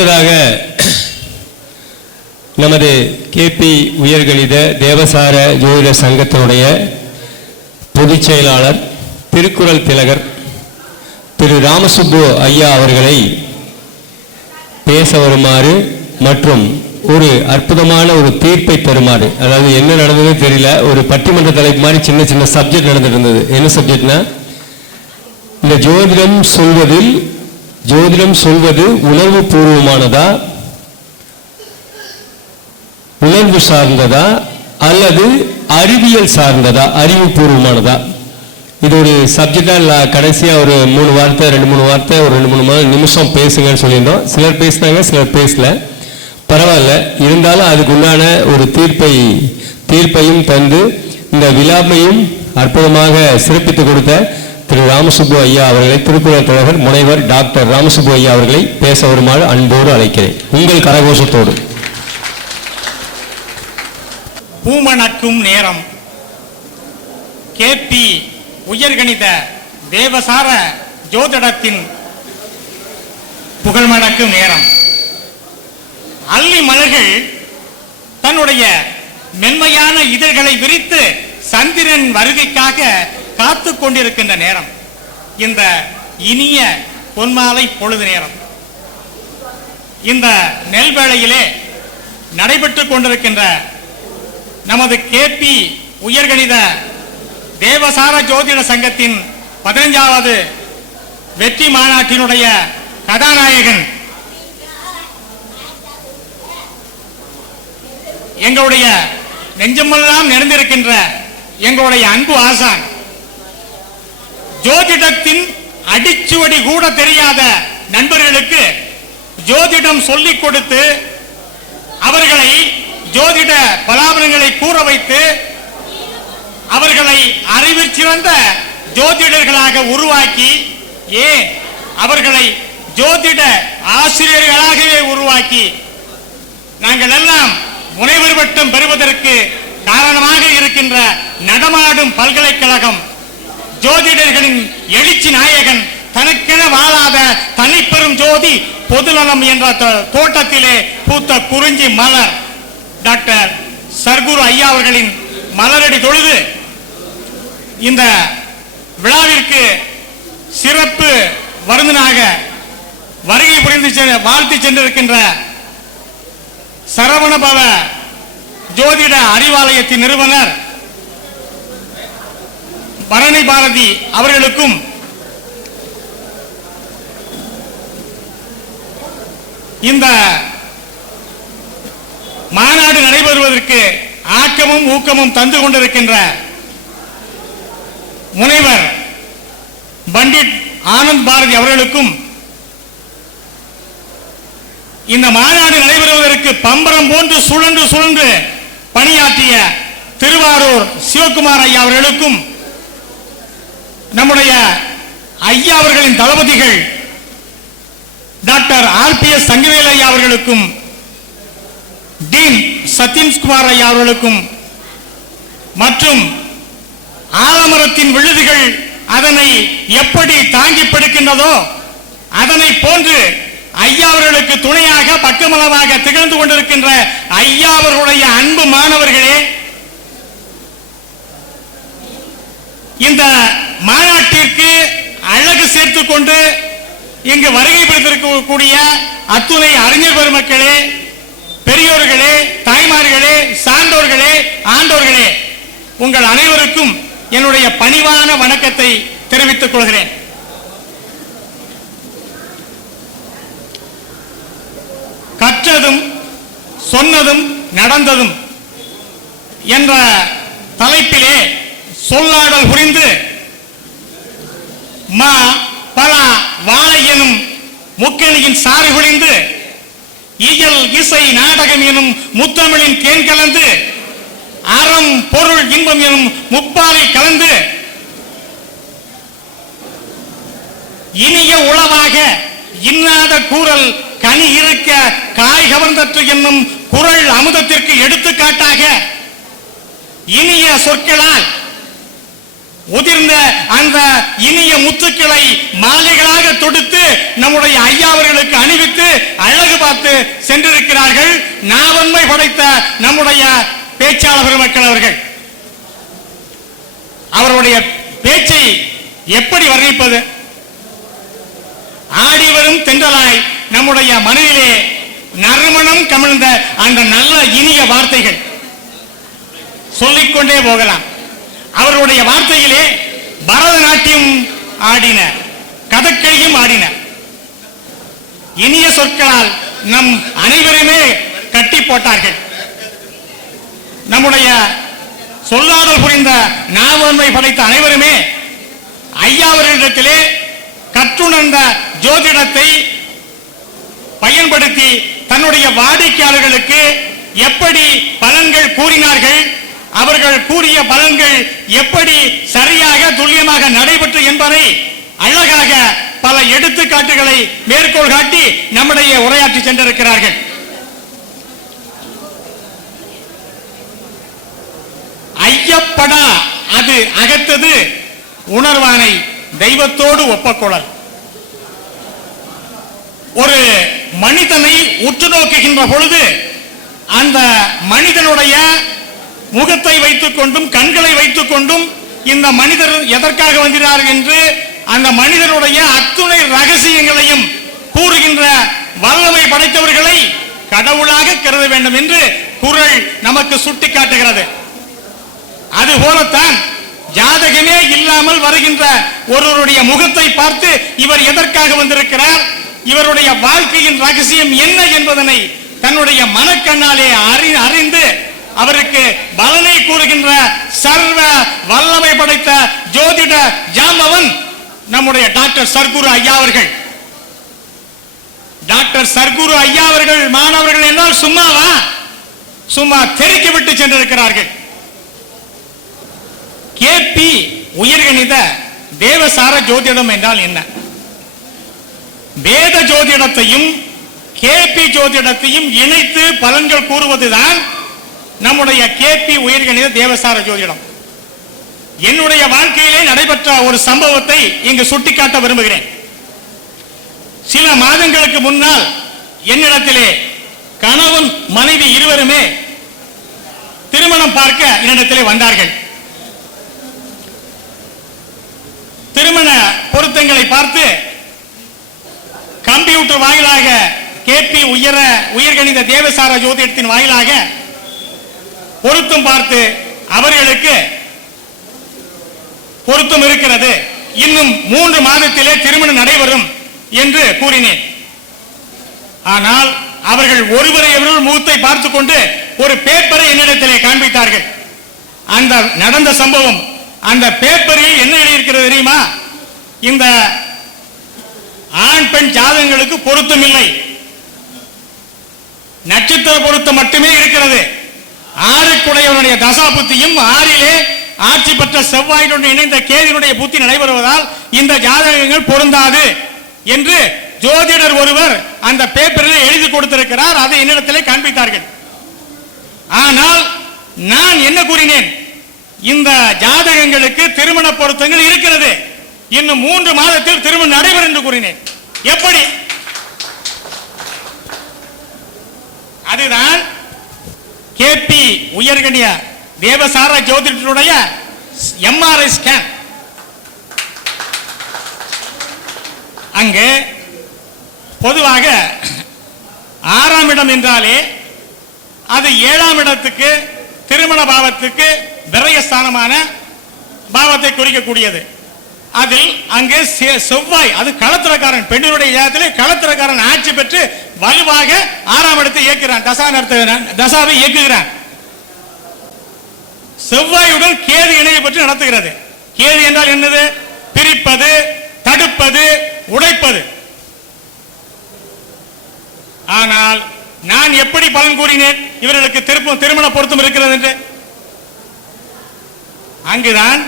அடுத்ததாக நமது கேபி உயர்கணித தேவசார ஜோதிட சங்கத்தினுடைய பொதுச் செயலாளர் திருக்குறள் திலகர் திரு ராமசுப்பு ஐயா அவர்களை பேச வருமாறு மற்றும் ஒரு அற்புதமான ஒரு தீர்ப்பை தருமாறு, அதாவது என்ன நடந்தது தெரியல, ஒரு பட்டிமன்ற தலைப்பு மாதிரி சின்ன சின்ன சப்ஜெக்ட் நடந்துட்டு இருந்தது. என்ன சப்ஜெக்ட்னா, இந்த ஜோதிடம் சொல்வது உணர்வு பூர்வமானதா, உணர்வு சார்ந்ததா அல்லது அறிவியல் சார்ந்ததா, அறிவுபூர்வமானதா? இது ஒரு சப்ஜெக்டா கடைசியா ஒரு 3 வார்த்தை 2-3 வார்த்தை ஒரு 2-3 நிமிஷம் பேசுங்கன்னு சொல்லியிருந்தோம். சிலர் பேசினாங்க, சிலர் பேசல. பரவாயில்ல, இருந்தாலும் அதுக்கு உண்டான ஒரு தீர்ப்பையும் தந்து இந்த விழாவையும் அற்புதமாக சிறப்பித்து கொடுத்த திரு ராமசுப்பு ஐயா அவர்களை, திருக்குறள் தலைவர் முனைவர் டாக்டர் ராமசுப்பு ஐயா அவர்களை பேச வருமாறு அன்போடு அழைக்கிறேன். உங்கள் கரகோஷத்தோடு. பூமணக்கும் நேரம். கேபி உயர்கணித தேவசார ஜோதிடத்தின் புகழ்மணக்கும் நேரம். அல்லி மலர்கள் தன்னுடைய மென்மையான இதழ்களை விரித்து சந்திரன் வருகைக்காக காத்து கொண்டிருக்கின்ற நேரம். இந்த இனிய பொன்மாலை பொழுது நேரம். இந்த நெல்வேளையிலே நடைபெற்றுக் கொண்டிருக்கின்ற நமது கேபி உயர்கணித தேவசார ஜோதிட சங்கத்தின் 15வது வெற்றி மாநாட்டினுடைய கதாநாயகன் எங்களுடைய நெஞ்சமெல்லாம் நிறைந்திருக்கின்ற எங்களுடைய அன்பு ஆசான், ஜோதிடத்தின் அடிச்சுவடி கூட தெரியாத நண்பர்களுக்கு ஜோதிடம் சொல்லிக் கொடுத்து அவர்களை ஜோதிட பலாபலங்களை கூற வைத்து அவர்களை அறிவில் சிறந்த ஜோதிடர்களாக உருவாக்கி, ஏன் அவர்களை ஜோதிட ஆசிரியர்களாகவே உருவாக்கி நாங்கள் எல்லாம் முனைவர் பட்டம் பெறுவதற்கு காரணமாக இருக்கின்ற நடமாடும் பல்கலைக்கழகம், ஜோதிடர்களின் எழுச்சி நாயகன், தனக்கென வாழாத தனிப்பெரும் ஜோதி பொதுநலம் என்ற தோட்டத்திலே பூத்த குறிஞ்சி மலர் டாக்டர் சர்க்குரு ஐயா அவர்களின் மலரடி தொழுது இந்த விழாவிற்கு சிறப்பு விருந்தினராக வருகை புரிந்து வாழ்த்து சென்றிருக்கின்ற சரவணபவ ஜோதிட அறிவாலயத்தின் நிறுவனர் பரணி பாரதி அவர்களுக்கும், இந்த மாநாடு நடைபெறுவதற்கு ஆக்கமும் ஊக்கமும் தந்து கொண்டிருக்கின்ற முனைவர் பண்டிட் ஆனந்த் பாரதி அவர்களுக்கும், இந்த மாநாடு நடைபெறுவதற்கு பம்பரம் போன்று சுழன்று பணியாற்றிய திருவாரூர் சிவகுமார் ஐயா அவர்களுக்கும், நம்முடைய ஐயா அவர்களின் தளபதிகள் டாக்டர் RPS சங்கவேல் ஐயா அவர்களுக்கும், டீன் சத்யன்குமார் ஐயா அவர்களுக்கும், மற்றும் ஆலமரத்தின் விழுதுகள் அதனை எப்படி தாங்கி பிடிக்கின்றதோ அதனை போன்று ஐயா அவர்களுக்கு துணையாக பக்கமளவாக திகழ்ந்து கொண்டிருக்கின்ற ஐயா அவர்களுடைய அன்பு மாணவர்களே, இந்த மாநாட்டிற்கு அழகு சேர்த்துக் கொண்டு இங்கு வருகை பெற்றிருக்கக்கூடிய அத்துணை அறிஞர் பெருமக்களே, பெரியோர்களே, தாய்மார்களே, சான்றோர்களே, ஆண்டோர்களே, உங்கள் அனைவருக்கும் என்னுடைய பணிவான வணக்கத்தை தெரிவித்துக் கொள்கிறேன். கற்றதும் சொன்னதும் நடந்ததும் என்ற தலைப்பிலே சொல்லாடல் புரிந்து மா பலா வாழை எனும் முக்கணியின் சாறு புரிந்து இயல் இசை நாடகம் எனும் முத்தமிழின் தேன் கலந்து அறம் பொருள் இன்பம் எனும் முப்பாலை கலந்து இனிய உளவாக இன்னாத கூறல் கனி இருக்க காய் கவர்ந்தற்று என்னும் குறள் அமுதத்திற்கு எடுத்துக்காட்டாக இனிய சொற்களால் உதிர்ந்த அந்த இனிய முத்துக்களை மாலைகளாக தொடுத்து நம்முடைய ஐயா அவர்களுக்கு அணிவித்து அழகு பார்த்து சென்றிருக்கிறார்கள் நாவன்மை படைத்த நம்முடைய பேச்சாளர் பெருமக்கள் அவர்கள். அவருடைய பேச்சை எப்படி வர்ணிப்பது? ஆடி வரும் தென்றலாய் நம்முடைய மனதிலே நறுமணம் கமிழ்ந்த அந்த நல்ல இனிய வார்த்தைகள் சொல்லிக்கொண்டே போகலாம். அவருடைய வார்த்தையிலே பரதநாட்டியம் ஆடின, கதகளியும் ஆடின. இனிய சொற்களால் நம் அனைவருமே கட்டி போட்டார்கள். நம்முடைய சொல்லாடல் புரிந்த நாவன்மை படைத்த அனைவருமே ஐயா அவர்களிடத்திலே கற்றுணர்ந்த ஜோதிடத்தை பயன்படுத்தி தன்னுடைய வாடிக்கையாளர்களுக்கு எப்படி பலன்கள் கூறினார்கள், அவர்கள் கூறிய பலன்கள் எப்படி சரியாக துல்லியமாக நடைபெற்று என்பதை அழகாக பல எடுத்துக்காட்டுகளை மேற்கோள் காட்டி நம்முடைய உரையாற்றி சென்றிருக்கிறார்கள். ஐயப்படா அது அகத்தது உணர்வானை தெய்வத்தோடு ஒப்பக்கொள்ளல். ஒரு மனிதனை உற்று நோக்குகின்ற பொழுது அந்த மனிதனுடைய முகத்தை வைத்துக் கொண்டும் கண்களை வைத்துக் கொண்டும் இந்த மனிதர் எதற்காக வந்தார் என்று அந்த மனிதனுடைய அத்துணை ரகசியங்களையும் கூறுகின்ற வல்லமை படைத்தவர்களை கடவுளாக கருத வேண்டும் என்று குறள் நமக்கு சுட்டிக்காட்டுகிறது. அதுபோலத்தான் ஜாதகமே இல்லாமல் வருகின்ற ஒருவருடைய முகத்தை பார்த்து இவர் எதற்காக வந்திருக்கிறார், இவருடைய வாழ்க்கையின் ரகசியம் என்ன என்பதனை தன்னுடைய மனக்கண்ணாலே அறிந்து அவருக்கு பலனை கூறுகின்ற சர்வ வல்லமை படைத்த ஜோதிட ஜாம்பவன் நம்முடைய டாக்டர் சர்க்குரு ஐயா அவர்கள். டாக்டர் சர்க்குரு ஐயா அவர்கள் மாணவர்கள் என்றால் சும்மாவா? சும்மா தெறிக்க விட்டு சென்றிருக்கிறார்கள். கேபி உயர்கணித தேவசார ஜோதிடம் என்றால் என்ன? வேத ஜோதிடத்தையும் கேபி ஜோதிடத்தையும் இணைத்து பலன்கள் கூறுவதுதான் நம்முடைய கேபி உயர்கணித தேவசார ஜோதிடம். என்னுடைய வாழ்க்கையிலே நடைபெற்ற ஒரு சம்பவத்தை இங்கு சுட்டிக்காட்ட விரும்புகிறேன். சில மாதங்களுக்கு முன்னால் என்னிடத்திலே கணவன் மனைவி இருவருமே திருமணம் பார்க்க என்னிடத்திலே வந்தார்கள். திருமண பொருத்தங்களை பார்த்து கம்ப்யூட்டர் வாயிலாக கேபி உயர்கணித தேவசார ஜோதிடத்தின் வாயிலாக பொருத்தம் பார்த்து அவர்களுக்கு பொருத்தம் இருக்கிறது, இன்னும் 3 மாதத்திலே திருமணம் நடைபெறும் என்று கூறினேன். ஆனால் அவர்கள் ஒருவரை முகத்தை பார்த்துக் கொண்டு ஒரு பேப்பரை என்னிடத்திலே காண்பித்தார்கள். அந்த நடந்த சம்பவம் அந்த பேப்பரில் என்ன எழுதியிருக்கிறது தெரியுமா? இந்த ஆண் பெண் ஜாதகங்களுக்கு பொருத்தம் இல்லை, நட்சத்திர பொருத்தம் மட்டுமே இருக்கிறது. ஆறுக்குடையவனுடைய தசா புத்தியும் ஆறிலே ஆட்சி பெற்ற செவ்வாயுடன் இணைந்த கேதுனுடைய புத்தி நடைபெறுவதால் இந்த ஜாதகங்கள் பொருந்தாது என்று ஜோதிடர் ஒருவர் அந்த பேப்பரில் எழுதி கொடுத்திருக்கிறார். அதை என்னிடத்திலே காண்பித்தார்கள். ஆனால் நான் என்ன கூறினேன்? இந்த ஜாதகங்களுக்கு திருமண பொருத்தங்கள் இருக்கிறது, இன்னும் 3 மாதத்தில் திருமணம் நடைபெறும் என்று கூறினேன். எப்படி? அதுதான் கேபி உயர்கணிய தேவசார ஜோதிடனுடைய எம்ஆர்ஐ ஸ்கேன். அங்கு பொதுவாக 6ஆம் இடம் என்றாலே அது 7ஆம் இடத்துக்கு திருமண பாவத்துக்கு விரயஸ்தானமான பாவத்தை குறிக்கக்கூடியது. அதில் அங்கே செவ்வாய், அது களத்திரக்காரன், பெண்ணினுடைய ஜாதகத்திலே களத்திரக்காரன் ஆட்சி பெற்று வலுவாக 6ஆம் இடத்தை இயக்குகிறான், தசாவை இயக்குகிறான். செவ்வாயுடன் கேது இணையை பற்றி நடத்துகிறது. கேது என்றால் என்னது? பிரிப்பது, தடுப்பது, உடைப்பது. ஆனால் நான் எப்படி பலன் கூறினேன்? இவர்களுக்கு திருமண பொருத்தம் இருக்கிறது என்று. அங்குதான்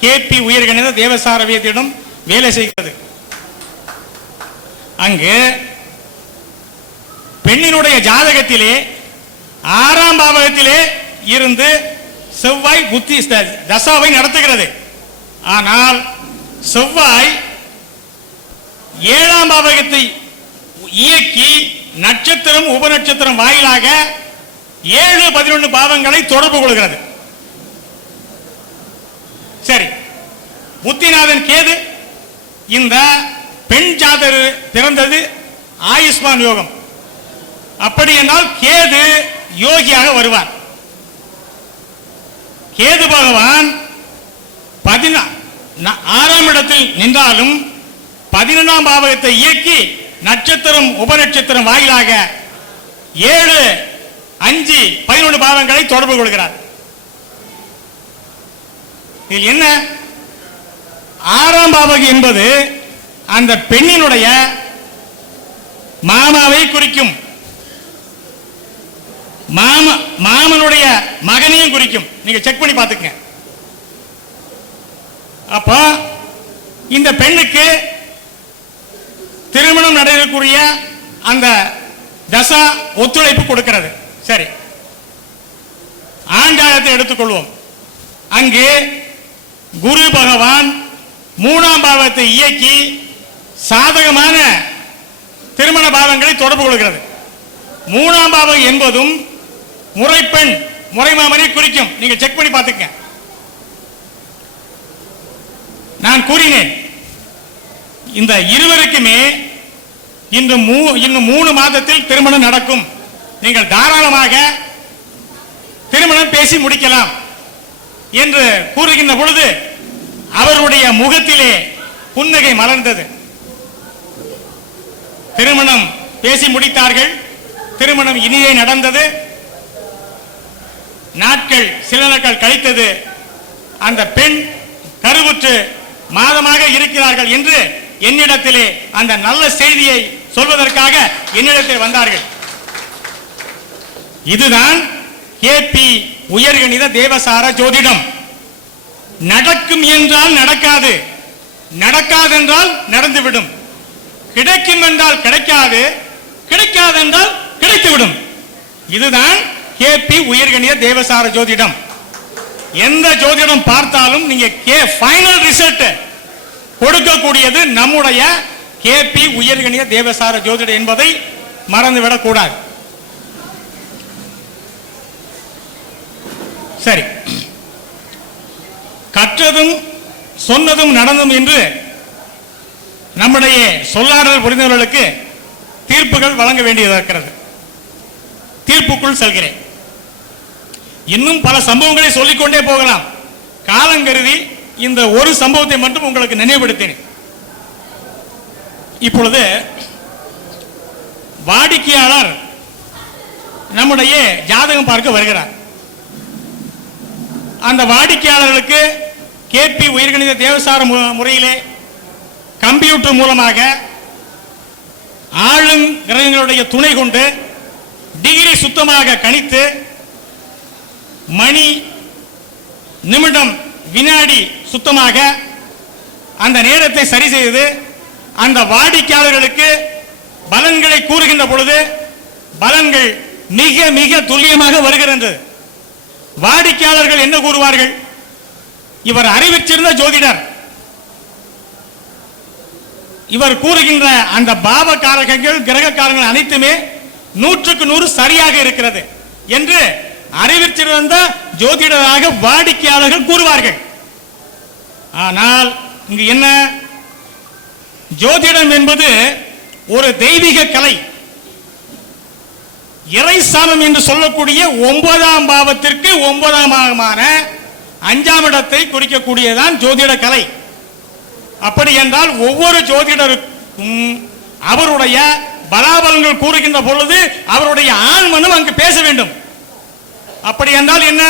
கேபி உயர்கணித தேவசார வேதியிடம் வேலை செய்கிறது. அங்கு பெண்ணினுடைய ஜாதகத்திலே 6ஆம் பாவகத்திலே இருந்து செவ்வாய் புத்தி தசாவை நடத்துகிறது. ஆனால் செவ்வாய் 7ஆம் பாவகத்தை இயக்கி நட்சத்திரம் உபநட்சத்திரம் வாயிலாக 7, 11 பாவங்களை தொடர்பு கொள்கிறது. சரி, புத்திநாதன் கேது. இந்த பெண் ஜாதகர் பிறந்தது ஆயுஷ்மான் யோகம். அப்படி என்றால் கேது யோகியாக வருவார். கேது பகவான் 6ஆம் இடத்தில் நின்றாலும் 11ஆம் பாவகத்தை இயக்கி நட்சத்திரம் உபநட்சத்திரம் வாயிலாக 7, 5, 11 பாவங்களை தொடர்பு கொள்கிறார். இதில் என்ன? 6ஆம் பாவகம் என்பது அந்த பெண்ணினுடைய மாமாவை குறிக்கும், மாமனுடைய மகனையும் குறிக்கும். நீங்க செக் பண்ணி பார்த்துக்கங்க. அப்போ இந்த பெண்ணுக்கு திருமணம் நடைபெறக்கூடிய அந்த தசா ஒத்துழைப்பு கொடுக்கிறது. சரி, ஆண்டாளத்தை எடுத்துக்கொள்வோம். அங்கு குரு பகவான் 3ஆம் பாவத்தை இயக்கி சாதகமான திருமண பாவங்களை தொடர்பு கொள்கிறது. 3ஆம் பாவம் என்பதும் முறைப்பெண் முறைமாமனை குறிக்கும். நீங்க செக் பண்ணி பார்த்துக்க. நான் கூறினேன், இந்த இருவருக்குமே இன்னும் 3 மாதத்தில் திருமணம் நடக்கும். நீங்கள் தாராளமாக திருமணம் பேசி முடிக்கலாம் என்று கூறுகின்ற பொழுது அவருடைய முகத்திலே புன்னகை மலர்ந்தது. திருமணம் பேசி முடித்தார்கள். திருமணம் இனியே நடந்தது. நாட்கள் சில நாட்கள் கழித்தது. அந்த பெண் கருவுற்று மாதமாக இருக்கிறார்கள் என்று என்னிடத்திலே அந்த நல்ல செய்தியை சொல்வதற்காக என்னிடத்தில் வந்தார்கள். இதுதான் கேபி உயர்கணித தேவசார ஜோதிடம். நடக்கும் என்றால் நடக்காது, நடக்காது என்றால் நடந்துவிடும், கிடைக்கும் என்றால் கிடைக்காது, கிடைக்காது என்றால் கிடைத்துவிடும். இதுதான் கேபி உயர்கணித தேவசார ஜோதிடம். எந்த ஜோதிடம் பார்த்தாலும் நீங்க ஃபைனல் ரிசல்ட் கொடுக்கக்கூடியது நம்முடைய கேபி உயர்கணித தேவசார ஜோதிடம் என்பதை மறந்துவிடக் கூடாது. சரி, கற்றதும் சொன்னதும் நடந்தும் என்று நம்முடைய சொல்லாடல் புரிந்தவர்களுக்கு தீர்ப்புகள் வழங்க வேண்டியது இருக்கிறது. தீர்ப்புக்குள் செல்கிறேன். இன்னும் பல சம்பவங்களை சொல்லிக்கொண்டே போகலாம். காலங்கருதி இந்த ஒரு சம்பவத்தை மட்டும் உங்களுக்கு நினைவுபடுத்தினேன். இப்பொழுது வாடிக்கையாளர் நம்முடைய ஜாதகம் பார்க்க வருகிறார். அந்த வாடிக்கையாளர்களுக்கு கேபி உயர்கணித தேவசார முறையிலே கம்ப்யூட்டர் மூலமாக ஆளும் கிரகங்களுடைய துணை கொண்டு டிகிரி சுத்தமாக கணித்து மணி நிமிடம் வினாடி சுத்தமாக அந்த நேரத்தை சரி செய்து அந்த வாடிக்கையாளர்களுக்கு பலன்களை கூறுகின்ற பொழுது பலன்கள் மிக மிக துல்லியமாக வருகிறது. வாடிக்கையாளர்கள் என்ன கூறுவார்கள்? இவர் அறிவிச்சிருந்த ஜோதிடர், இவர் கூறுகின்ற அந்த பாவ காரகங்கள் கிரக காரங்கள் அனைத்துமே 100க்கு 100 சரியாக இருக்கிறது என்று அறிவிச்சிருந்த ஜோதிடராக வாடிக்கையாளர்கள் கூறுவார்கள். ஆனால் இங்கு என்ன? ஜோதிடம் என்பது ஒரு தெய்வீக கலை. இறைசாமம் என்று சொல்லக்கூடிய 9ஆம் பாவத்திற்கு 9ஆம் பாவமான 5ஆம் இடத்தை குறிக்கக்கூடியதான் ஜோதிட கலை. அப்படி என்றால் ஒவ்வொரு ஜோதிடருக்கும் அவருடைய பலாபலங்கள் கூறுகின்ற பொழுது அவருடைய ஆன்மனும் அங்கு பேச வேண்டும். அப்படி என்றால் என்ன?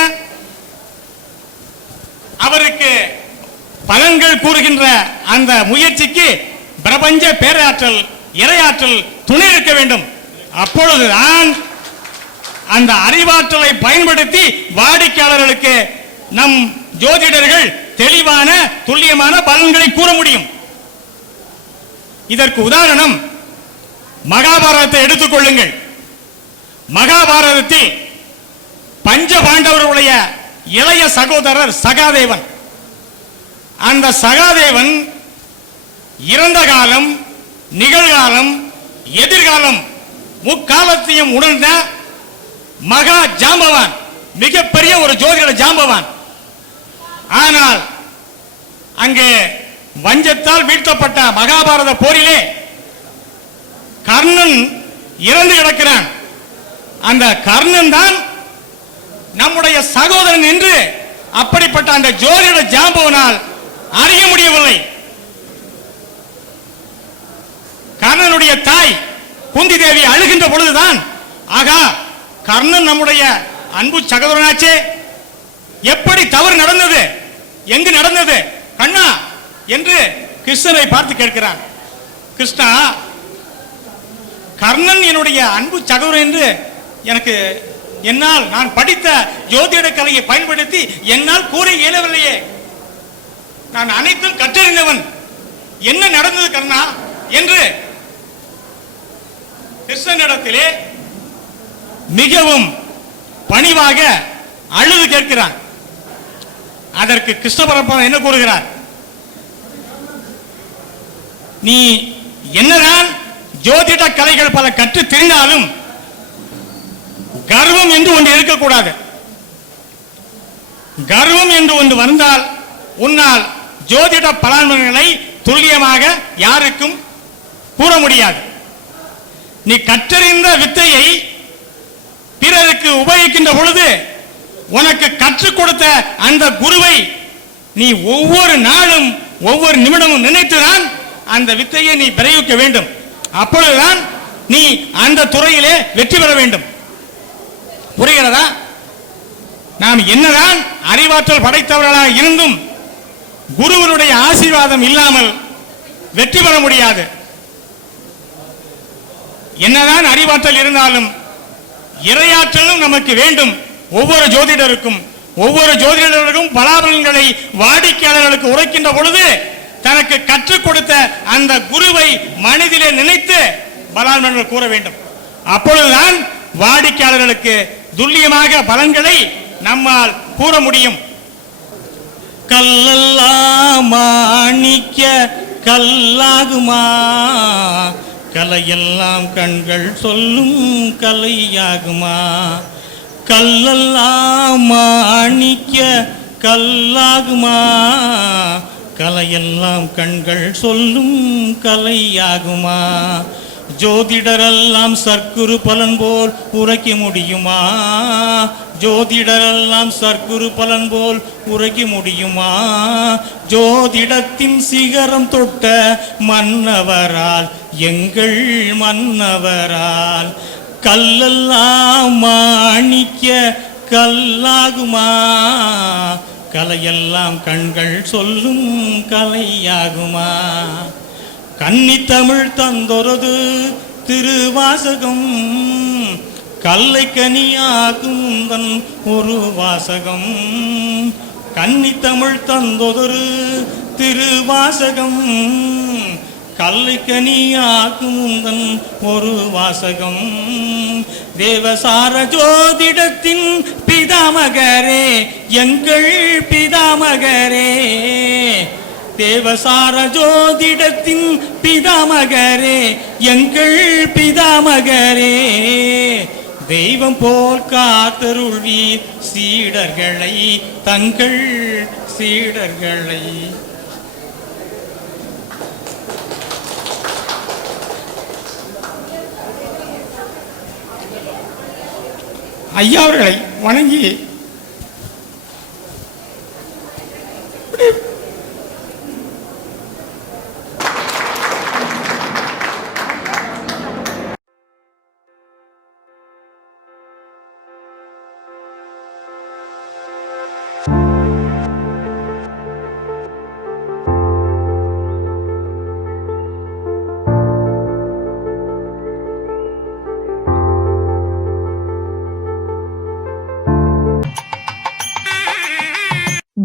அவருக்கு பலன்கள் கூறுகின்ற அந்த முயற்சிக்கு பிரபஞ்ச பேராற்றல் இறையாற்றல் துணை இருக்க வேண்டும். அப்பொழுதுதான் அந்த அறிவாற்றலை பயன்படுத்தி வாடிக்கையாளர்களுக்கு நம் ஜோதிடர்கள் தெளிவான துல்லியமான பலன்களை கூற முடியும். இதற்கு உதாரணம் மகாபாரதத்தை எடுத்துக்கொள்ளுங்கள். மகாபாரதத்தில் பஞ்ச பாண்டவர்களுடைய இளைய சகோதரர் சகாதேவன். அந்த சகாதேவன் இறந்த காலம், நிகழ்காலம், எதிர்காலம் முக்காலத்தையும் உணர்ந்த மகா ஜாம்பவான், மிகப்பெரிய ஒரு ஜோதிட ஜாம்பவான். ஆனால் அங்கே வஞ்சத்தால் வீழ்த்தப்பட்ட மகாபாரத போரிலே கர்ணன் இறந்து கிடக்கிறான். அந்த கர்ணன் தான் நம்முடைய சகோதரன் என்று அப்படிப்பட்ட அந்த ஜோதிட ஜாம்பவனால் அறிய முடியவில்லை. கர்ணனுடைய தாய் குந்தி தேவி அழுகின்ற பொழுதுதான், ஆகா, கர்ணன் நம்முடைய அன்பு சகோதரனாச்சே, எப்படி தவறு நடந்தது, எங்கு நடந்தது கண்ணா என்று கிருஷ்ணரை பார்த்து கேட்கிறான். கிருஷ்ணா, கர்ணன் என்னுடைய அன்பு சகோதரன் என்று எனக்கு என்னால், நான் படித்த ஜோதிட கலையை பயன்படுத்தி என்னால் கூற இயலவில்லையே. நான் அனைத்தும் கற்றறிந்தவன், என்ன நடந்தது கர்ணா என்று கிருஷ்ணனிடத்திலே மிகவும் பணிவாக அழுது கேட்கிறான். அதற்கு கிருஷ்ண பரமாத்மா என்ன கூறுகிறார்? நீ என்னதான் ஜோதிட கலைகள் பல கற்று தெரிந்தாலும் கர்வம் என்று ஒன்று இருக்கக்கூடாது. கர்வம் என்று ஒன்று வந்தால் உன்னால் ஜோதிட பலன்களை துல்லியமாக யாருக்கும் கூற முடியாது. நீ கற்றறிந்த வித்தையை பிறருக்கு உபயோகிக்கின்ற பொழுது உனக்கு கற்றுக் கொடுத்த அந்த குருவை நீ ஒவ்வொரு நாளும் ஒவ்வொரு நிமிடமும் நினைத்துதான் அந்த வித்தையை நீ பிரயோகிக்க வேண்டும். அப்பொழுதுதான் நீ அந்த துறையிலே வெற்றி பெற வேண்டும். புரிகிறதா? நாம் என்னதான் அறிவாற்றல் படைத்தவர்களாக இருந்தும் குருவனுடைய ஆசீர்வாதம் இல்லாமல் வெற்றி பெற முடியாது. என்னதான் அறிவாற்றல் இருந்தாலும் இறையாற்றலும் நமக்கு வேண்டும். ஒவ்வொரு ஜோதிடருக்கும் பலாபலன்களை வாடிக்கையாளர்களுக்கு உரைக்கின்ற பொழுது தனக்கு கற்றுக் கொடுத்த அந்த குருவை மனதிலே நினைத்து பலாபலன்கள் கூற வேண்டும். அப்பொழுதுதான் வாடிக்கையாளர்களுக்கு துல்லியமாக பலன்களை நம்மால் கூற முடியும். கல்லெல்லாம் மாணிக்க கல்லாகுமா, கலையெல்லாம் கண்கள் சொல்லும் கலையாகுமா. கல்லெல்லாம் மாணிக்க கல்லாகுமா, கலையெல்லாம் கண்கள் சொல்லும் கலையாகுமா. ஜோதிடரெல்லாம் சர்க்குரு பலன் போல் உரைக்க முடியுமா, ஜோதிடரெல்லாம் சர்க்குரு பலன் போல் உரைக்க முடியுமா. ஜோதிடத்தின் சிகரம் தொட்ட மன்னவரால், எங்கள் மன்னவரால், கல்லெல்லாம் மாணிக்க கல்லாகுமா, கலையெல்லாம் கண்கள் சொல்லும் கலையாகுமா. கன்னி தமிழ் தந்தொருது திருவாசகம், கல்லை கனியாக்கும் தன் ஒரு வாசகம். கன்னி தமிழ் தந்தொரு திருவாசகம், கல்லை கனியாக்கும் தன் ஒரு வாசகம். தேவசார ஜோதிடத்தின் பிதாமகரே, எங்கள் பிதாமகரே, தேவசார ஜோதிடத்தின் பிதாமகரே, எங்கள் பிதாமகரே. தெய்வம் போல் காத்தருள்வீர் சீடர்களை, தங்கள் சீடர்களை. ஐயா அவர்களை வணங்கி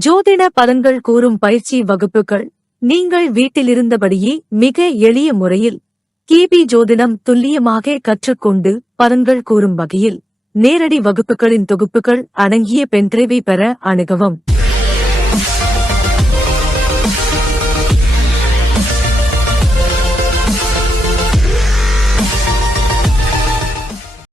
ஜோதிட பலன்கள் கூறும் பயிற்சி வகுப்புகள் நீங்கள் வீட்டிலிருந்தபடியே மிக எளிய முறையில் கேபி ஜோதிடம் துல்லியமாக கற்றுக்கொண்டு பலன்கள் கூறும் வகையில் நேரடி வகுப்புகளின் தொகுப்புகள் அடங்கிய பென்டிரைவை பெற அணுகவும்.